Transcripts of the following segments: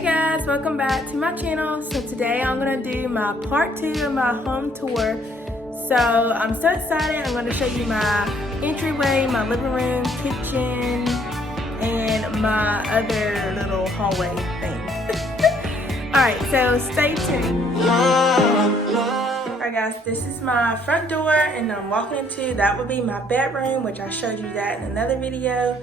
Hey guys, welcome back to my channel. So today I'm gonna do my part 2 of my home tour. So I'm so excited. I'm gonna show you my entryway, my living room, kitchen, and my other little hallway thing. Alright, so stay tuned. Alright guys, this is my front door and I'm walking into, that would be my bedroom, which I showed you that in another video.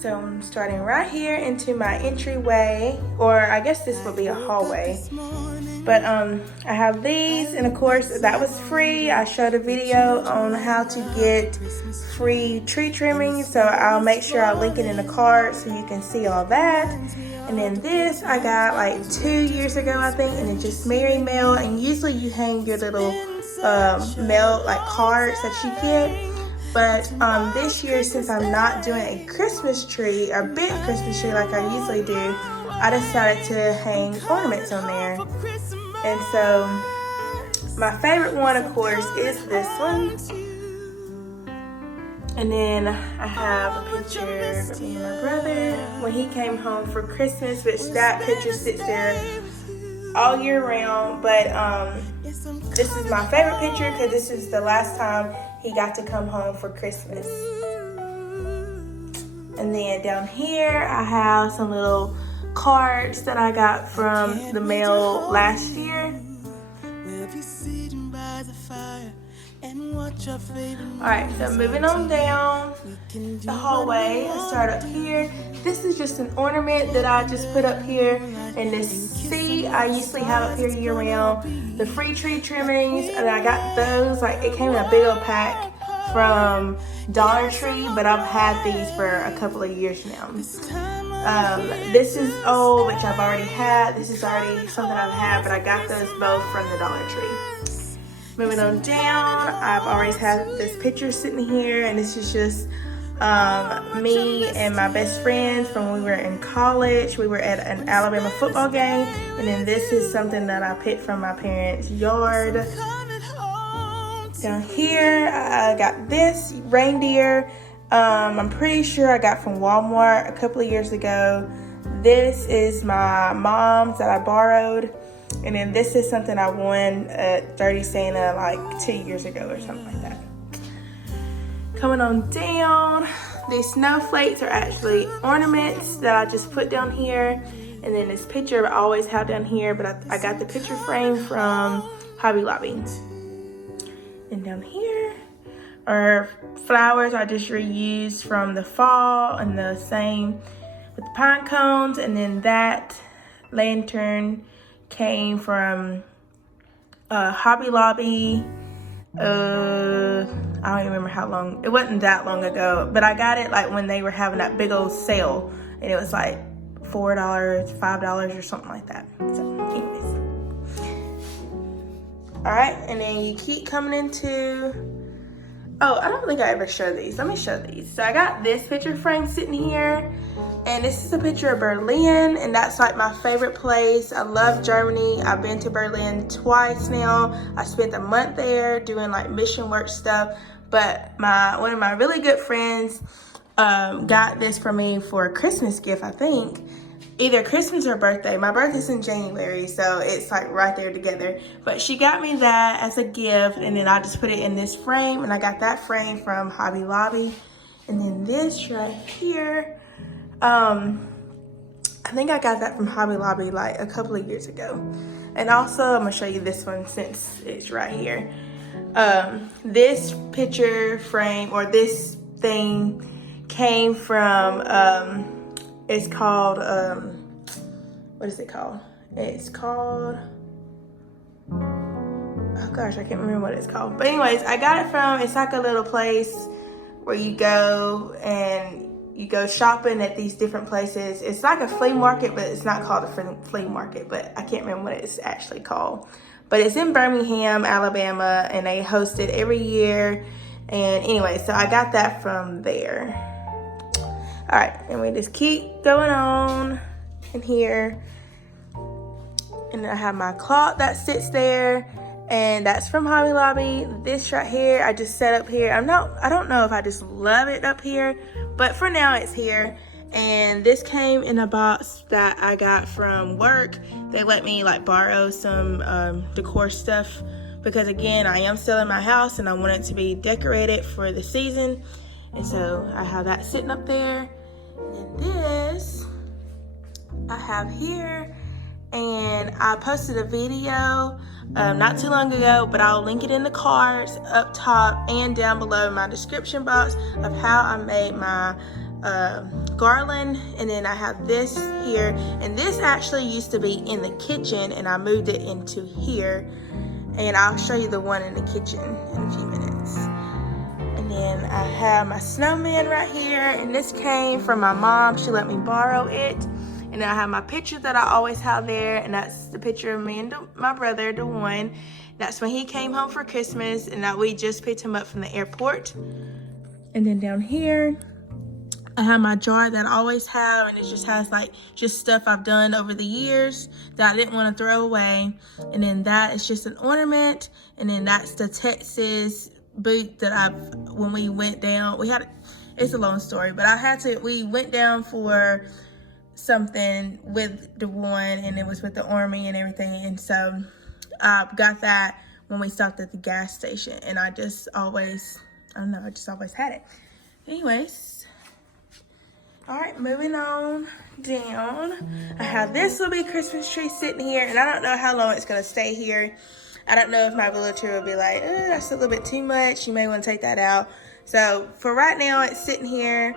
So I'm starting right here into my entryway, or I guess this would be a hallway. But I have these, and of course that was free. I showed a video on how to get free tree trimming, so I'll make sure I'll link it in the card so you can see all that. And then this I got like 2 years ago, I think, and it's just Merry Mail. And usually you hang your little mail like cards that you get. But this year, since I'm not doing a Christmas tree, a big Christmas tree like I usually do, I decided to hang ornaments on there. And so my favorite one, of course, is this one. And then I have a picture of me and my brother when he came home for Christmas, which that picture sits there all year round. But this is my favorite picture because this is the last time he got to come home for Christmas. And then down here I have some little cards that I got from the mail last year. Alright, so moving on down the hallway, I start up here. This is just an ornament that I just put up here. And this C I usually have up here year round. The free tree trimmings, and I got those, like it came in a big old pack from Dollar Tree, but I've had these for a couple of years now. This is old, which I've already had. This is already something I've had, but I got those both from the Dollar Tree. Moving on down, I've always had this picture sitting here, and this is just me and my best friends from when we were in college. We were at an Alabama football game, and then this is something that I picked from my parents' yard. Down here, I got this reindeer. I'm pretty sure I got from Walmart a couple of years ago. This is my mom's that I borrowed. And then this is something I won at 30 Santa like 2 years ago or something like that. Coming on down, these snowflakes are actually ornaments that I just put down here. And then this picture I always have down here, but I got the picture frame from Hobby Lobby. And down here are flowers I just reused from the fall, and the same with the pine cones. And then that lantern came from Hobby Lobby. I don't even remember how long. It wasn't that long ago, but I got it like when they were having that big old sale, and it was like $4, $5 or something like that. So anyways, all right, and then you keep coming into, oh, I don't think I ever showed these. Let me show these. So I got this picture frame sitting here, and this is a picture of Berlin, and that's like my favorite place. I love Germany. I've been to Berlin twice now. I spent a month there doing like mission work stuff, but one of my really good friends got this for me for a Christmas gift, I think. Either Christmas or birthday. My birthday's in January, so it's like right there together. But she got me that as a gift, and then I just put it in this frame, and I got that frame from Hobby Lobby. And then this right here, I think I got that from Hobby Lobby like a couple of years ago. And also, I'm gonna show you this one since it's right here. This picture frame, or this thing, came from, it's called, what is it called? It's called, oh gosh, I can't remember what it's called. But anyways, I got it from, it's like a little place where you go and you go shopping at these different places. It's like a flea market, but it's not called a flea market, but I can't remember what it's actually called. But it's in Birmingham, Alabama, and they host it every year. And anyway, so I got that from there. All right, and we just keep going on in here. And then I have my clock that sits there, and that's from Hobby Lobby. This right here, I just set up here. I don't know if I just love it up here, but for now it's here. And this came in a box that I got from work. They let me like borrow some decor stuff because again, I am selling my house and I want it to be decorated for the season. And so I have that sitting up there. And this I have here, and I posted a video not too long ago, but I'll link it in the cards up top and down below in my description box of how I made my garland. And then I have this here, and this actually used to be in the kitchen and I moved it into here, and I'll show you the one in the kitchen in a few minutes. And then I have my snowman right here, and this came from my mom. She let me borrow it. And then I have my picture that I always have there, and that's the picture of me and my brother, Dewan. That's when he came home for Christmas, and that we just picked him up from the airport. And then down here, I have my jar that I always have, and it just has like just stuff I've done over the years that I didn't want to throw away. And then that is just an ornament, and then that's the Texas boot that when we went down, it's a long story, but we went down for something with Dewan, and it was with the army and everything, and so I got that when we stopped at the gas station, and I just always had it. Anyways, all right, moving on down, I have this little big Christmas tree sitting here, and I don't know how long it's gonna stay here. I don't know if my realtor will be like, that's a little bit too much, you may want to take that out. So for right now, it's sitting here.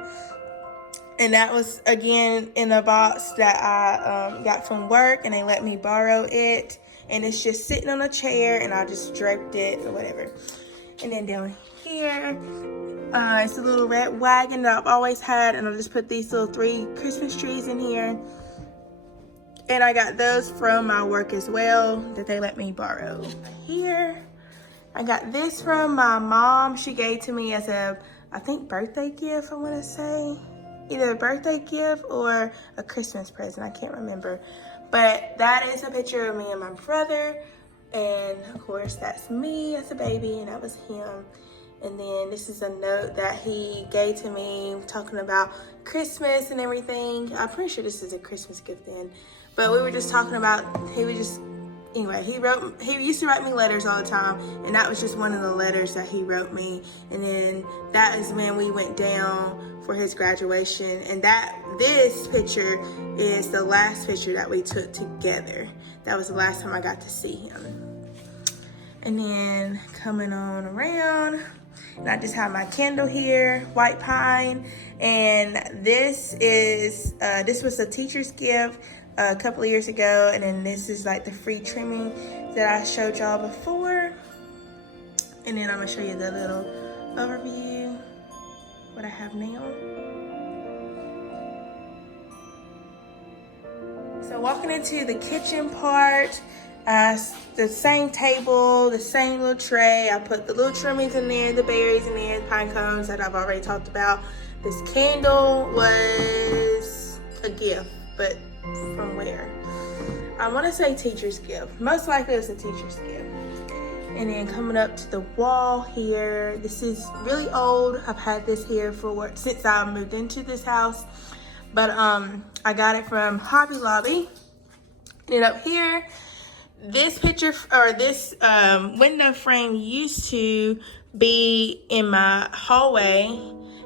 And that was, again, in a box that I got from work, and they let me borrow it. And it's just sitting on a chair, and I just draped it or whatever. And then down here, it's a little red wagon that I've always had, and I just put these little 3 Christmas trees in here. And I got those from my work as well that they let me borrow. Here, I got this from my mom. She gave to me as a, I think, birthday gift, I want to say. Either a birthday gift or a Christmas present, I can't remember. But that is a picture of me and my brother. And of course, that's me as a baby, and that was him. And then this is a note that he gave to me talking about Christmas and everything. I'm pretty sure this is a Christmas gift then. But we were just talking about, anyway, he used to write me letters all the time, and that was just one of the letters that he wrote me. And then that is when we went down for his graduation, and this picture is the last picture that we took together. That was the last time I got to see him. And then coming on around, and I just have my candle here, white pine, and this was a teacher's gift a couple of years ago, and then this is like the free trimming that I showed y'all before. And then I'm gonna show you the little overview what I have now. So walking into the kitchen part, the same table, the same little tray. I put the little trimmings in there, the berries in there, the pine cones that I've already talked about. This candle was a gift, but from where? I want to say teacher's gift. Most likely it's a teacher's gift. And then coming up to the wall here, this is really old. I've had this here since I moved into this house. But I got it from Hobby Lobby. And then up here, this picture, or this window frame used to be in my hallway.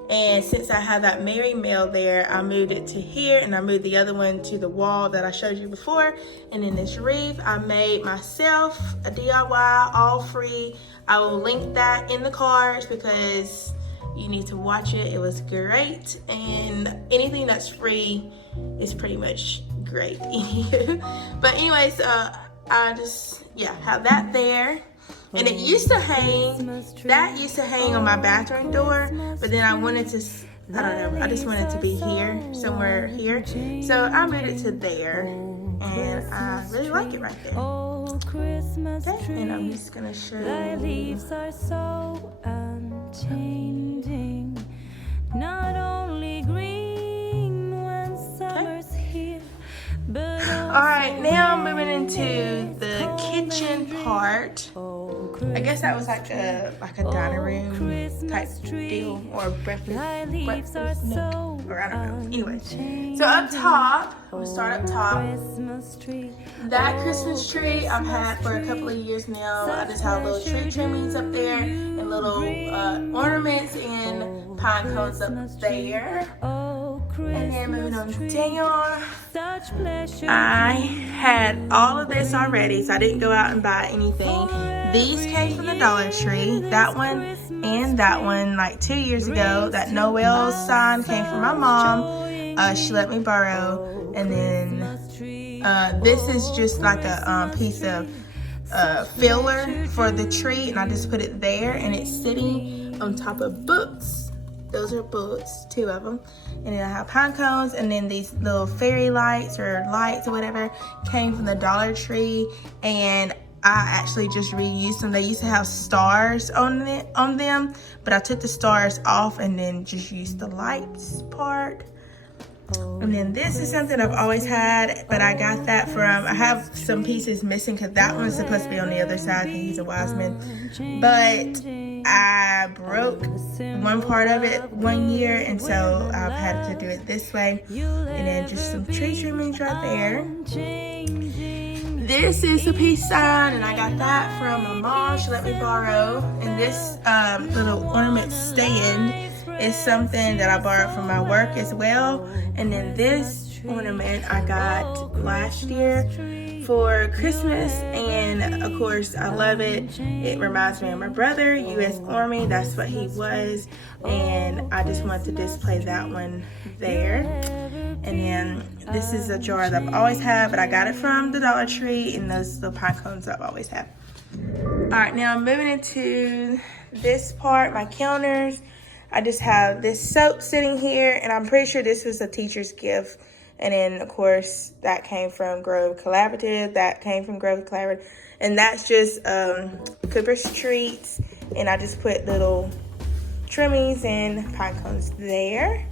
And since I have that Mary Mail there, I moved it to here, and I moved the other one to the wall that I showed you before. And then this wreath I made myself, a DIY, all free. I will link that in the cards because you need to watch it. It was great, and anything that's free is pretty much great. But anyways, I just have that there. And it used to hang on my bathroom door, but then I wanted to, I don't know, I just wanted to be here, somewhere here. So I moved it to there, and I really like it right there. Okay, and I'm just gonna show you. Leaves are so unchanging, not only green when summer's here. Alright, now moving into the kitchen part. I guess that was like a dining room type deal, or breakfast nook. or I don't know. Anyway, so up top, I'm gonna start up top. That Christmas tree I've had for a couple of years now. I just have little tree trimmings up there and little ornaments and pine cones up there. And then moving on down, I had all of this already, so I didn't go out and buy anything. These came from the Dollar Tree. That one and that one, like 2 years ago. That Noel sign came from my mom. She let me borrow. And then this is just like a piece of filler for the tree, and I just put it there, and it's sitting on top of books. Those are books, 2 of them. And then I have pine cones, and then these little fairy lights or lights or whatever came from the Dollar Tree, and I actually just reused them. They used to have stars on them, but I took the stars off and then just used the lights part. And then this is something I've always had, but I got that from, I have some pieces missing because that one's supposed to be on the other side because he's a wise man. But I broke one part of it one year, and so I've had to do it this way. And then just some tree trimmings right there. This is a peace sign, and I got that from my mom. She let me borrow. And this little ornament stand is something that I borrowed from my work as well. And then this ornament I got last year for Christmas, and of course I love it. It reminds me of my brother, U.S. Army. That's what he was, and I just wanted to display that one there. And then this is a jar that I've always had, but I got it from the Dollar Tree, and those little pine cones I've always had. All right, now I'm moving into this part, my counters. I just have this soap sitting here, and I'm pretty sure this was a teacher's gift. And then, of course, that came from Grove Collaborative. That came from Grove Collaborative. And that's just Cooper's Treats. And I just put little trimmings and pine cones there.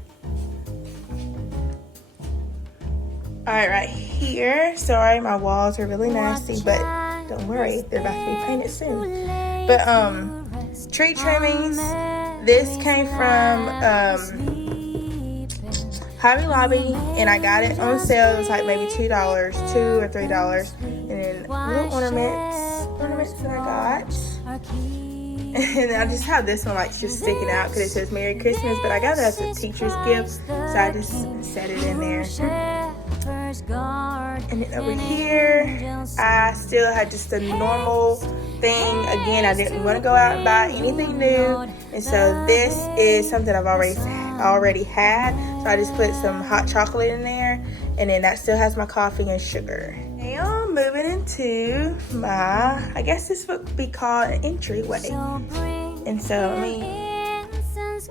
All right here. Sorry, my walls are really nasty, but don't worry. They're about to be painted soon. But tree trimmings. This came from Hobby Lobby, and I got it on sale. It was like maybe $2 or $3. And then little ornaments that I got. And I just have this one like just sticking out because it says Merry Christmas, but I got it as a teacher's gift, so I just set it in there. And then over here, I still had just a normal thing. Again, I didn't want to go out and buy anything new, and so this is something I've already had. So I just put some hot chocolate in there, and then that still has my coffee and sugar. Now moving into my, I guess this would be called an entryway. And so let me do this.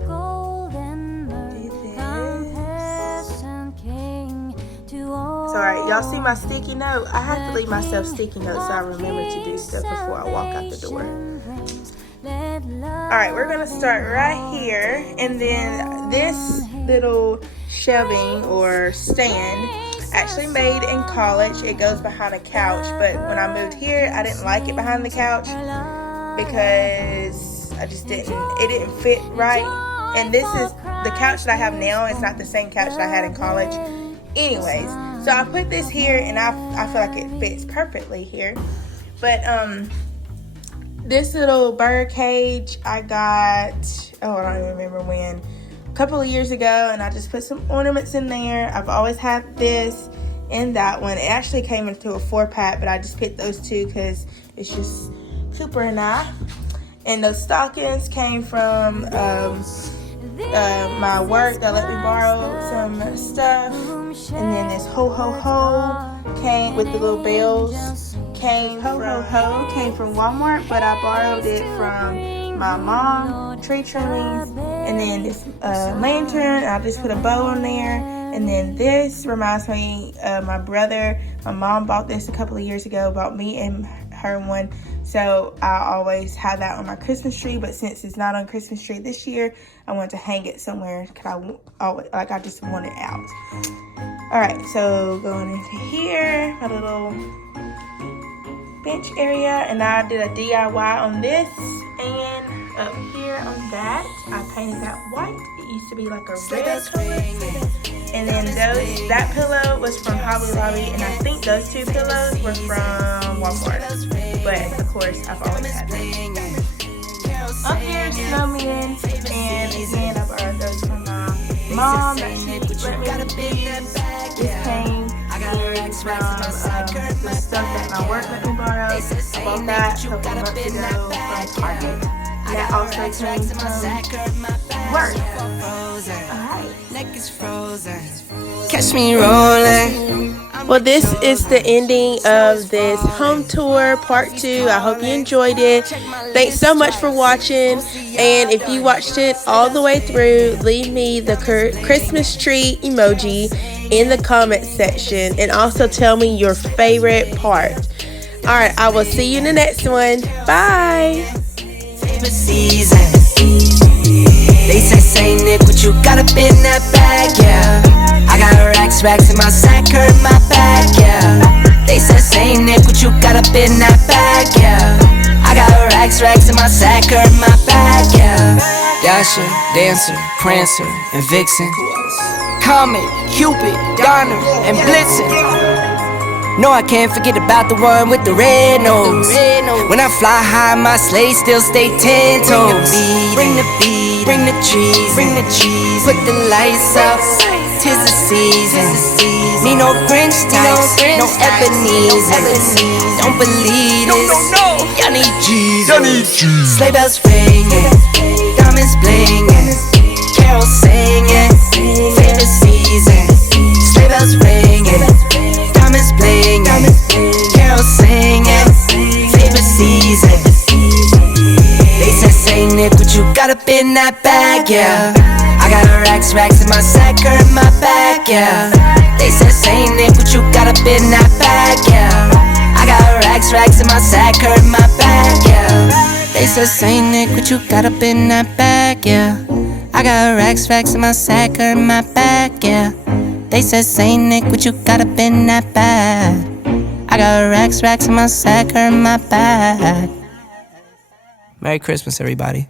Sorry, y'all see my sticky note? I have to leave myself sticky notes so I remember to do stuff before I walk out the door. Alright, we're gonna start right here, and then this little shelving or stand actually made in college. It goes behind a couch, but when I moved here I didn't like it behind the couch because it didn't fit right. And this is the couch that I have now. It's not the same couch that I had in college. Anyways, so I put this here, and I feel like it fits perfectly here. But this little bird cage I got, I don't even remember when, a couple of years ago, and I just put some ornaments in there. I've always had this and that one. It actually came into a 4-pack, but I just picked those two because it's just Cooper and I. And those stockings came from my work. They let me borrow some stuff. And then this ho ho ho came with the little bells. Came from Walmart, but I borrowed it from my mom. Tree trimmings, and then this lantern. I just put a bow on there. And then this reminds me of my brother. My mom bought this a couple of years ago. Bought me and her one. So I always have that on my Christmas tree, but since it's not on Christmas tree this year, I want to hang it somewhere because I just want it out. All right, so going into here, my little bench area, and I did a DIY on this, and up here on that, I painted that white. used to be like a red color. And then that pillow was from Hobby Lobby, and I think those two pillows were from Walmart. But of course, I've always had them. Up here is snowmen, and again, I borrowed those from my mom that she let me use. This came in from the stuff that my work let me borrow. I bought that a couple months ago from Target. That also came from work. Alright. Catch me rolling. Well, this is the ending of this home tour part 2. I hope you enjoyed it. Thanks so much for watching. And if you watched it all the way through, leave me the Christmas tree emoji in the comment section. And also tell me your favorite part. Alright, I will see you in the next one. Bye. They say Nick, what you got up in that bag, yeah. I got racks in my sack, hurt my back, yeah. They say Nick, what you got up in that bag, yeah. I got racks in my sack, hurt my back, yeah. Dasher, Dancer, Prancer, and Vixen, Comet, Cupid, Donner, and Blitzen. No, I can't forget about the one with the red nose. When I fly high, my sleigh still stay 10 toes. Bring the beat, bring the trees, put the lights up, 'tis the season. Need no Grinch types, no Ebenezer. Don't believe this, y'all need Jesus. Sleigh bells ringing, diamonds blinging, carols singing, favorite season. Sleigh bells ringing, diamonds blinging, carols singing, favorite season. They say Nick, what you got up in that bag, yeah. I got racks in my sack, hurt my back, yeah. They say Nick, what you got up in that bag, yeah. I got racks in my sack, hurt my back, yeah. They say Nick, what you got up in that bag, yeah. I got racks in my sack, hurt my back, yeah. They say Nick, what you got up in that bag. I got racks in my sack, hurt my back. Merry Christmas, everybody.